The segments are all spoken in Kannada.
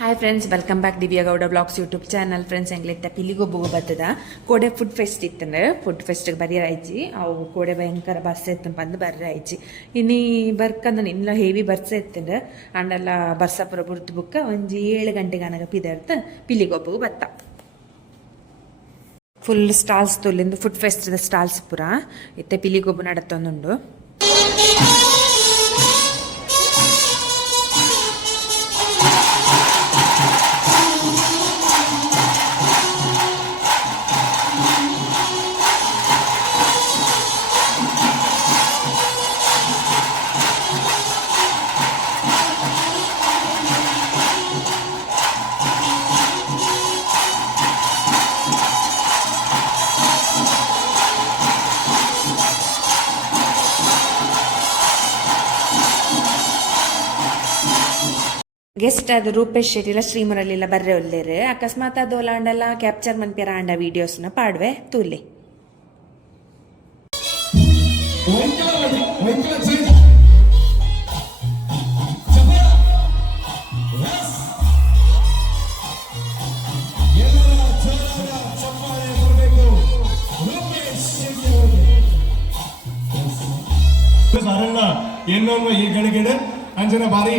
Hi friends welcome back Divya Gowda blogs YouTube channel friends ಎಂಗ್ಲಿತ್ತ Piligobbu ಬರ್ತದ ಕೋಡೆ ಫುಡ್ ಫೆಸ್ಟ್ ಇತ್ತಂದ್ರೆ ಫುಡ್ ಫೆಸ್ಟ್ಗೆ ಬರೀರಾಯ್ಚಿ ಅವು ಕೋಡೆ ಭಯಂಕರ ಬಸ್ ಎತ್ತನ್ ಬಂದು ಬರ್ರಾಯ್ಚಿ ಇನ್ನಿ ಬರ್ಕಂದ ಇಲ್ಲ ಹೇವಿ ಬರ್ಸ ಎತ್ತಂದ್ರೆ ಅಂಡಲ್ಲ ಬರ್ಸಪುರ ಬುರ್ದು ಬುಕ್ಕ ಒಂಜಿ ಏಳು ಗಂಟೆಗೆ ಅನಗ ಪಿದರ್ತ ಪಿಲಿಗೊಬ್ಬು ಬತ್ತ. ಫುಲ್ ಸ್ಟಾಲ್ಸ್ ತೊಲಿಂದು ಫುಡ್ ಫೆಸ್ಟ್ದ ಸ್ಟಾಲ್ಸ್ ಪುರ. ಇತ್ತೆ ಪಿಲಿಗೊಬ್ಬು ನಡತ್ತೊಂದುಂಡು. ಗೆಸ್ಟ್ ಅದು ರೂಪೇಶ್ ಶೆಟ್ಟಿಲ ಶ್ರೀಮುರಳಿಲ ಬರ್ರೆ ಒಲ್ಲೇರು. ಅಕಸ್ಮಾತ್ ಅದು ಒಲಾಂಡಲ್ಲ ಕ್ಯಾಪ್ಚರ್ ಮನ್ಪಿರ ಆಂಡ ವಿಡಿಯೋಸ್ನ ಪಾಡ್ವೆ. ತೂಲಿ ಏನೋ ಈ ಗಳಿಗೆಡೆ ಅಂಜನ ಬಾರಿ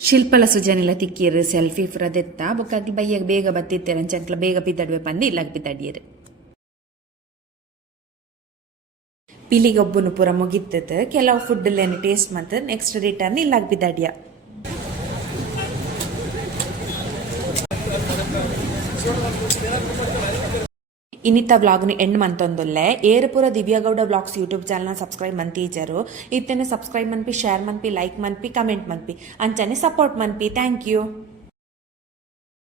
ಶಿಲ್ಪಲ ಸುಜನಿಲ ತಿಕ್ಕಿರ್ ಸೆಲ್ಫಿ ಫುರದೆತ್ತ. ಬೊಕ್ಕಾಗ್ಲಿ ಬೈಯಾಗ ಬೇಗ ಬತ್ತಿತ್ತೆ ಅಂಚಂಕ್ಲ ಬೇಗ ಪಿದ್ದಾಡ್ವೆ ಪಂದು ಇಲ್ಲಾಗ ಪಿದ್ದಾಡಿಯರು. ಪಿಲಿಗೊಬ್ಬನು ಪೂರ ಮುಗಿತ್ತದ ಕೆಲವು ಫುಡ್ ಲೇನು ಟೇಸ್ಟ್ ಮತ್ತು ನೆಕ್ಸ್ಟ್ ರಿಟರ್ನ್ ಇಲ್ಲಾಗ ಪಿದ್ದಾಡಿಯ. ಇನ್ನಿತ್ತ ವ್ಲಾಗ್ನು ಎಂಡ್ ಮಂತೊಂದುಲ್ಲೆ ಏರು ಪೂರ ದಿವ್ಯಗೌಡ ಬ್ಲಾಗ್ಸ್ ಯೂಟ್ಯೂಬ್ ಚಾನಲ್ನ ಸಬ್ಸ್ಕ್ರೈಬ್ ಮಂತೀಜರು ಇತ್ತನೆ ಸಬ್ಸ್ಕ್ರೈಬ್ ಮನ್ಪಿ ಶೇರ್ ಮನ್ಪಿ ಲೈಕ್ ಮನ್ಪಿ ಕಮೆಂಟ್ ಮನ್ಪಿ ಅಂಚನೆ ಸಪೋರ್ಟ್ ಮನ್ಪಿ ಥ್ಯಾಂಕ್ ಯು